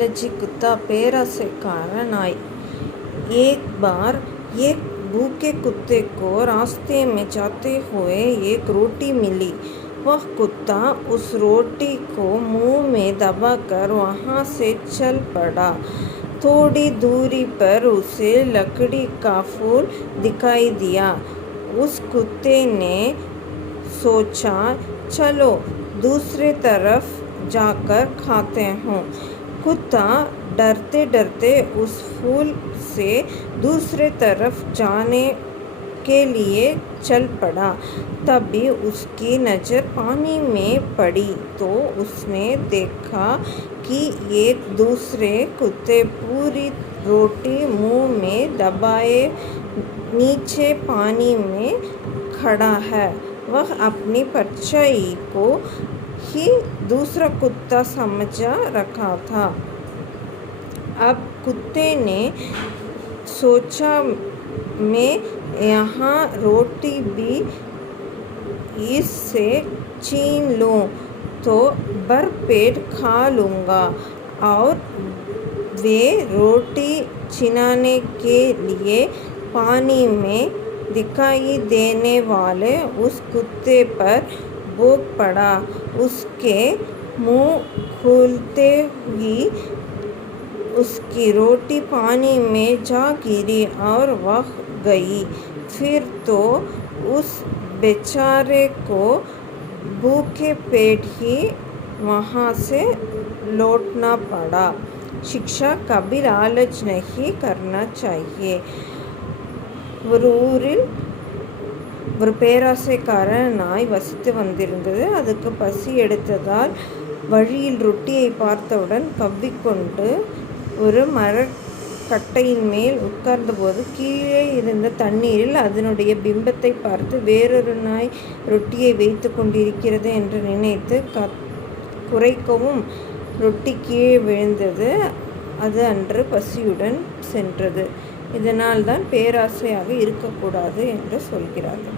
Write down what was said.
लालची कुत्ता पैरासे नाई। एक बार एक भूखे कुत्ते को रास्ते में जाते हुए एक रोटी मिली। वह कुत्ता उस रोटी को मुंह में दबाकर वहां से चल पड़ा। थोड़ी दूरी पर उसे लकड़ी का फूल दिखाई दिया। उस कुत्ते ने सोचा, चलो दूसरे तरफ जाकर खाते हैं। कुत्ता डरते डरते उस फूल से दूसरे तरफ जाने के लिए चल पड़ा। तभी उसकी नज़र पानी में पड़ी तो उसने देखा कि एक दूसरे कुत्ते पूरी रोटी मुंह में दबाए नीचे पानी में खड़ा है। वह अपनी परछाई को ही दूसरा कुत्ता समझा रखा था। अब कुत्ते ने सोचा, मैं यहाँ रोटी भी इससे छीन लूँ तो भरपेट खा लूँगा। और वे रोटी छीनने के लिए पानी में दिखाई देने वाले उस कुत्ते पर भौंक पड़ा। उसके मुंह खुलते ही उसकी रोटी पानी में जा गिरी और वह गई। फिर तो उस बेचारे को भूखे पेट ही वहाँ से लौटना पड़ा। शिक्षा, कभी लालच नहीं करना चाहिए। ஒரு ஊரில் ஒரு பேராசைக்கார நாய் வசித்து வந்திருந்தது. அதுக்கு பசி எடுத்ததால் வழியில் ரொட்டியை பார்த்தவுடன் கவ்விக்கொண்டு ஒரு மரக்கட்டையின் மேல் உட்கார்ந்தபோது கீழே இருந்த தண்ணீரில் அதனுடைய பிம்பத்தை பார்த்து வேறொரு நாய் ரொட்டியை வைத்து கொண்டிருக்கிறது என்று நினைத்து குரைக்கவும் ரொட்டி கீழே விழுந்தது. அது அன்று பசியுடன் சென்றது. இதனால்தான் பேராசையாக இருக்கக்கூடாது என்று சொல்கிறார்கள்.